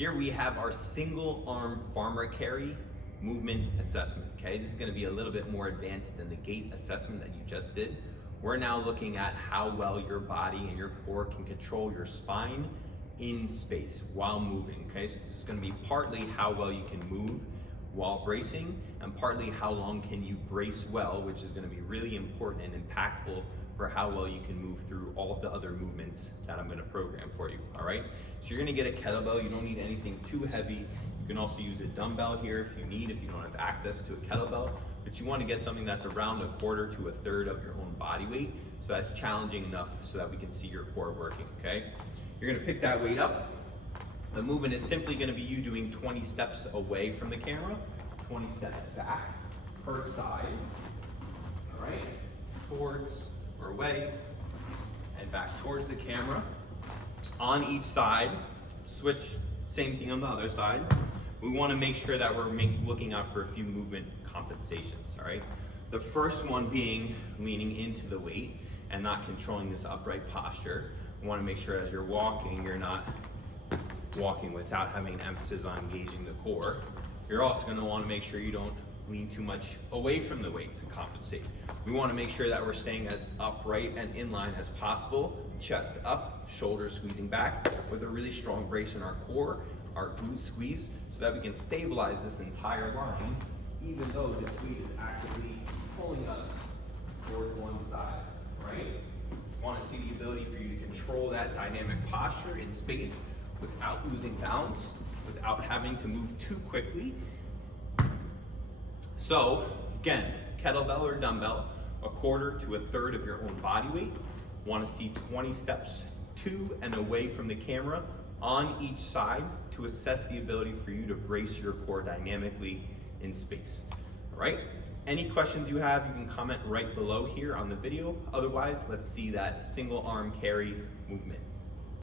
Here we have our single arm farmer carry movement assessment, okay? This is gonna be a little bit more advanced than the gait assessment that you just did. We're now looking at how well your body and your core can control your spine in space while moving, okay? So this is gonna be partly how well you can move while bracing, and partly how long can you brace well, which is gonna be really important and impactful for how well you can move through all of the other movements that I'm gonna program for you, all right? So you're gonna get a kettlebell. You don't need anything too heavy. You can also use a dumbbell here if you need, if you don't have access to a kettlebell, but you wanna get something that's around 1/4 to 1/3 of your own body weight, so that's challenging enough so that we can see your core working, okay? You're gonna pick that weight up. The movement is simply gonna be you doing 20 steps away from the camera, 20 steps back per side, all right? Towards or away, and back towards the camera. On each side, switch, same thing on the other side. We wanna make sure that we're looking out for a few movement compensations, all right? The first one being leaning into the weight and not controlling this upright posture. We wanna make sure as you're walking, you're not walking without having an emphasis on engaging the core. You're also gonna wanna make sure you don't lean too much away from the weight to compensate. We wanna make sure that we're staying as upright and in line as possible, chest up, shoulders squeezing back, with a really strong brace in our core, our glute squeeze, so that we can stabilize this entire line, even though the squeeze is actively pulling us towards one side, right? We wanna see the ability for you to control that dynamic posture in space without losing balance, without having to move too quickly. So again, kettlebell or dumbbell, 1/4 to 1/3 of your own body weight. Want to see 20 steps to and away from the camera on each side to assess the ability for you to brace your core dynamically in space. All right? Any questions you have, you can comment right below here on the video. Otherwise, let's see that single arm carry movement.